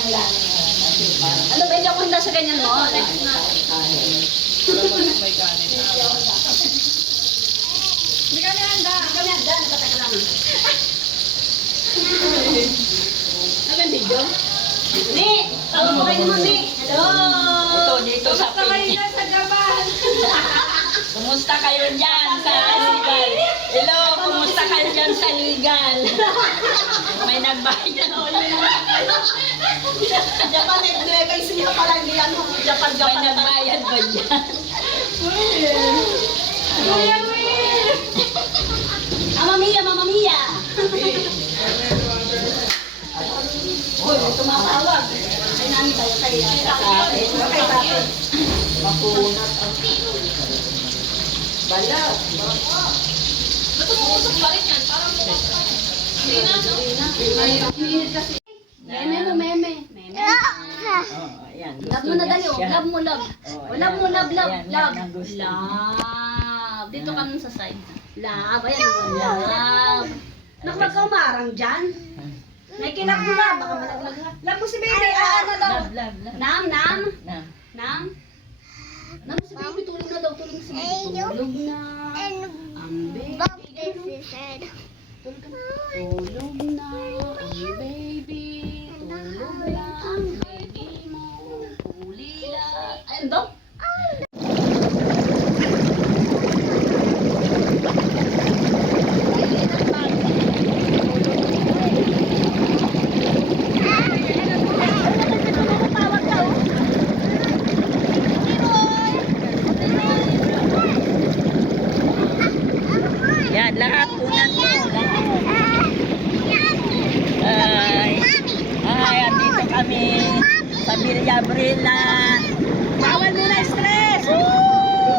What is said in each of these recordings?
Yan lang. Ano ba, hindi ako handa sa ganyan mo? Next na. May kanin. Hindi kami handa. Hindi kami handa. Nakataka lang. Ano yung video? Ni! Tawag mo kayo naman, Ni! Hello! Dito sa Kamusta kayo dyan sa gaban? Kumusta kayo dyan sa legal? Hello, kumusta kayo dyan sa legal? May nagbayan. Japan, nagbigay siya pala hindi yan. Japan, May nagbayad ba dyan? Mama Mia, Mama Mia! Uy, may tumatawag. Ay, namin tayo kay tatay. Okay, tatay. Mapunat ang balat. Ba't umuusok pa rin yan? Parang hindi na, no? Minit kasi. Meme mo, meme. Meme. Ayan. Love mo na dali, oh. Love mo, love. Oh, love mo, love, love, Ayan, love. yan ang gusto. Love. Dito ka nun sa side. Love. Ayan, love. Naku, wag ka umarang dyan. May kinap mo love. Baka malaglag ha. Love mo si baby. Ano daw? Love, love, love. Nam, nam. Na. Nam. Nam si baby. Tulog na daw. Tulog si baby. Tulog na. Ang baby. Tulog na. Tulog na. Ang baby. Tulog na. Ang baby mo. Kulila. Ayun daw. Yan, lahat unan mo. Ay, andito kami sa Villabrila. Bawal muna stress.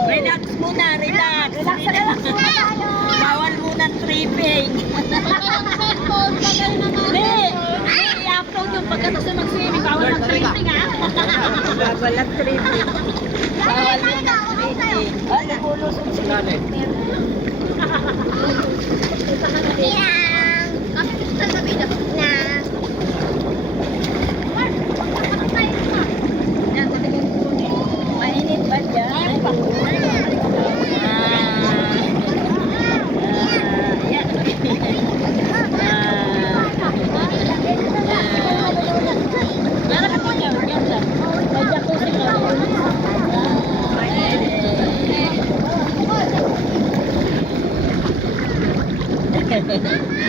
Relax muna, relax. Relax muna tayo. Bawal muna tripping. I-upload yung pagkatapos na mag-swimming. Bawal mag-swimming ha. Bawal at tripping. Bawal muna tripping. Ay, nagulusun sila. Mainit ba dyan?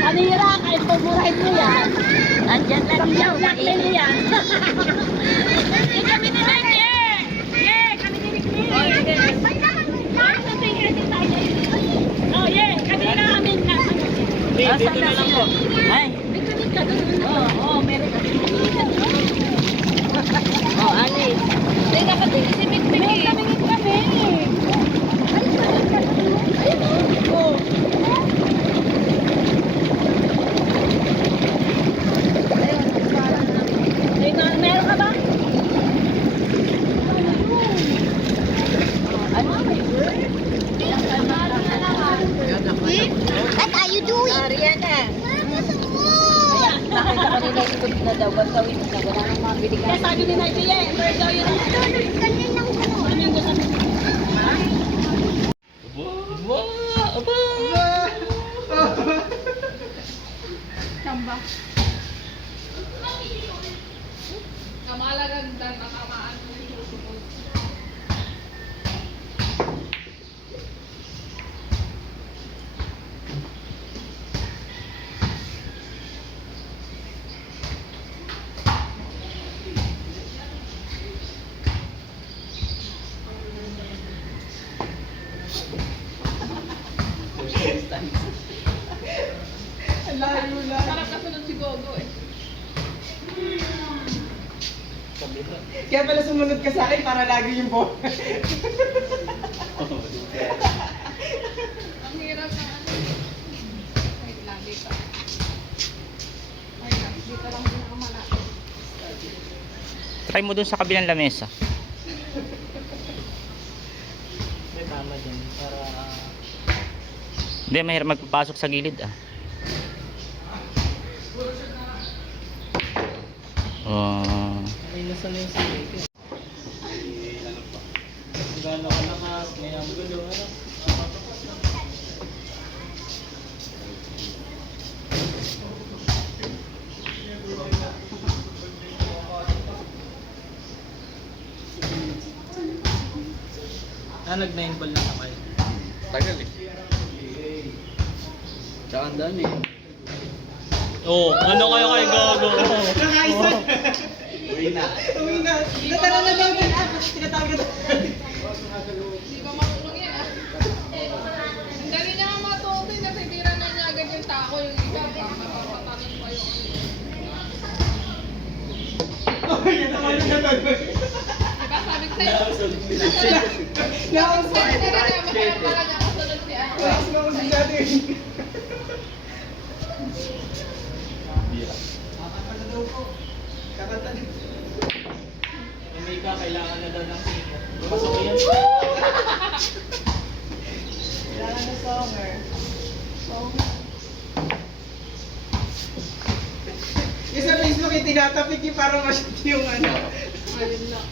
Panira, kahit pumurahin mo yan. Andyan lang daw, Blackmail mo mainit. yan. Eh, kami ni Mike, eh! Yeah, kami ni Ricky. Oh, yeah, kanina kami na. Dito na lang po. Ay. Picnic ka doon. Oo, meron kami. Oh, Alice. Hindi, dapat din si Mikmik eh. Kami. Oh. Meron ka ba? What are you doing? Ariana. Nakita ko nila ikot na daw. Gagawin na. Wala nang mabili ka. Kaya sabi ni Nadia, eh, bird daw yun. Kaninang Ano yung gusto mo? Tamba. Kamalagag dan matamaan mo yung susunod. Sarap kasunod si Gogo eh. Kaya pala sumunod ka sa akin para lagi yung bo. Ang hirap na ano. Wait lang, dito. Wait lang, dito lang pinakamalapit. Try mo dun sa kabilang lamesa. May tama dyan para... Hindi, mahirap magpapasok sa gilid ah. Oh. Nasaan na yung singit? Gano'n kalakas, may ang gulo, ano? Nag-9 ball na kayo. Tagal eh. Tsaka ang dami eh. Oh, ano kayo kayo gago? Nakaisa. Uwi na. Uwi na. Natara na daw din. Tinatawag na. Hindi ko matulog yan ah. Ang dali niya nga matutoy, nasitira na niya agad yung tako, yung iba, papatanin pa yung Yan naman yung gagawin. Diba sabi ko sa'yo? Nakausap. Sabi talaga, masarap talaga kasunod si ano. Tapos mo si Daddy. Kakanta daw po. Kakanta daw. May ka, kailangan na daw ng singit. Pasok yan. Kailangan na songer. Yung sa Facebook, yung tinatapik yung parang masyad yung ano. Ayun lang.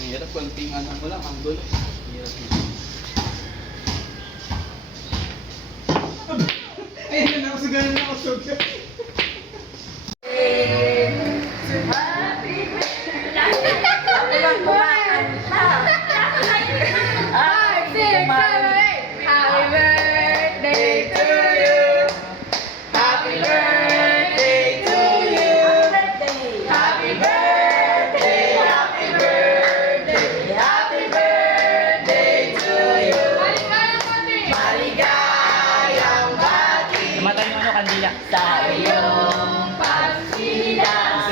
Ang hirap konting ano mo lang, ang gulo. Ang hirap yun. Ayun na, sugalan na ako sugar. Happy birthday to you. Happy birthday to you. Happy birthday, happy birthday, happy birthday to you. Maligayang kami. Maligayang bati Namatay yung ano, kandila. sa iyong pagsilang.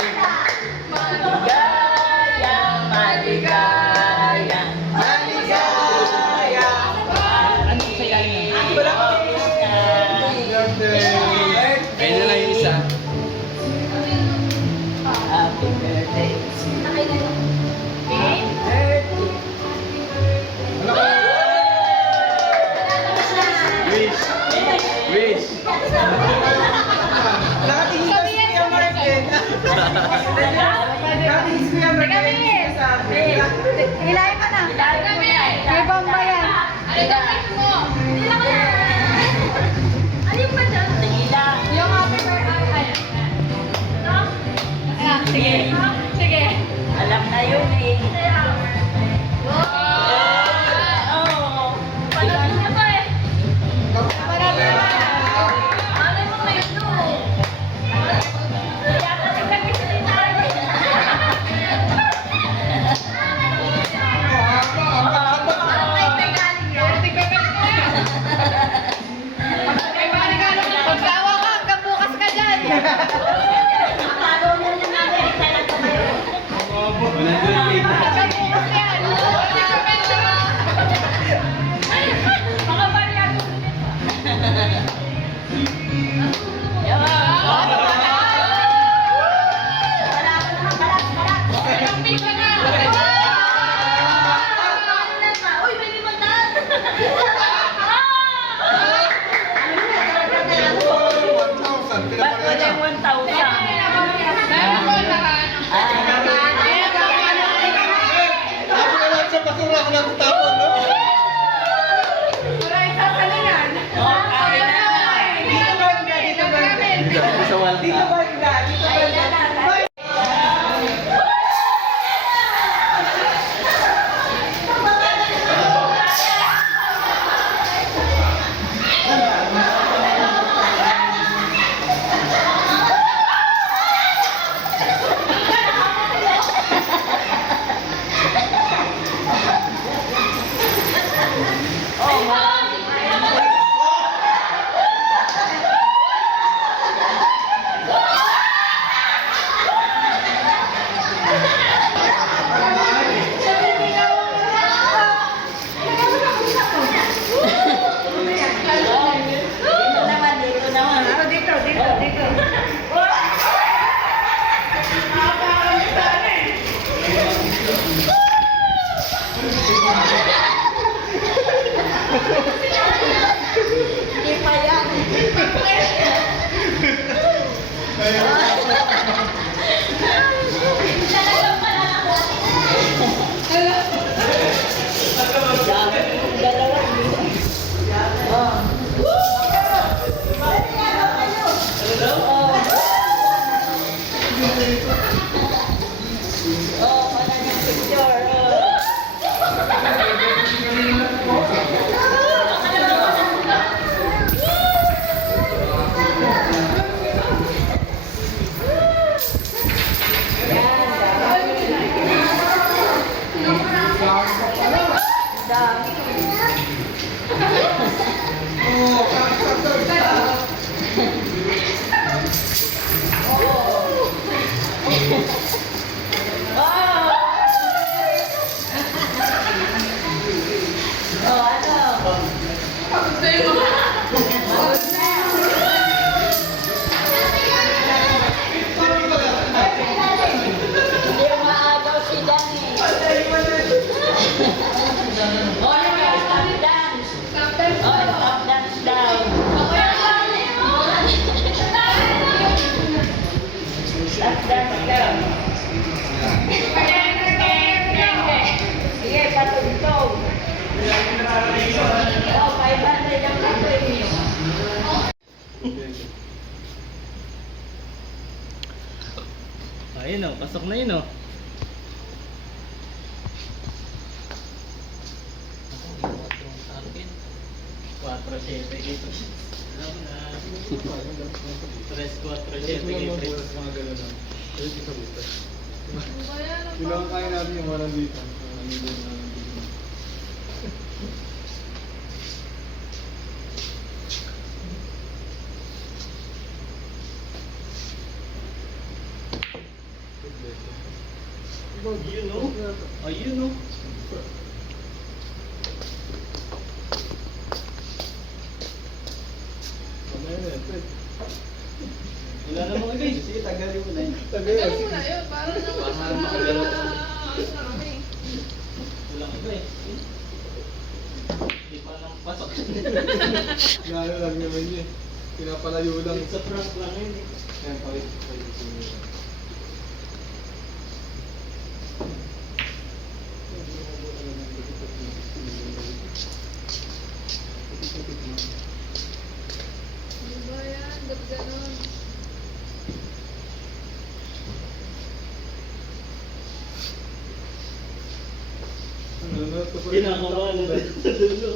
Maligayang, maligayang, maligayang Ano sa ilalim nun? wala kami. Ayun na lang yung isa. Happy birthday. Wish! Wish! Nakatingin ka si Kuya Martin. Nakatingin si Kuya Martin. Sabi. Hilahin ka na. May bomba yan. Ano daw wish mo? Alin ba dyan? Yung happy birthday. Sige. Sige. Alam na yun eh. Wow! Oo. Panalo na ba eh? Panalo na ba? Ano mo kayo no? Kaya kasi kami sinitayo. Pagsawa ka, hanggang bukas ka dyan. Akalo mo na namin. Talaga kayo. Hanggang bukas yan. Hindi ka medyo. Mga bariyado ulit pa. Ilang pizza na. Uy, may limandaan. Ba't wala yung 1,000? Meron ko lahat. Ako na lang sa basura ako natapon, no? Wala isa ka na yan. Dito banda, dito banda. Dito sa wall Dito banda, dito banda. Hindi pa yan. Oh, wala niyang picture. Hindi umaagaw si Danny. Oh, stop dance. Oh, stop dance daw. Stop dance daw. Sige, patugtog. Oh, 500 ang premium. Ayun o, pasok na yun o. Cuatro, siete, ito. Alam na. 3, 4, 7, Mga gano'n lang. Ayun, isa buta. Bayan ang Kailangan kaya natin yung mga nandito. Ayun o. Ayun o. Wala namang iba eh. Sige, tagalin mo na yun. Tagalin mo na yun, para naman Para makagalaw ka. kami. Walang iba eh. Hindi pa lang pasok. Lalo lang naman yun. Pinapalayo lang. Sa prank lang yun eh. Yan, pawit. Ano ba yan? Ba't ganon? Kinakabahan na din sa dulo.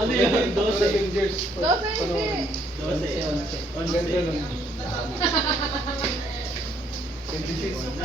Ano yun? 12. Avengers. 12 hindi. 12. Ganda 11. nun. 26.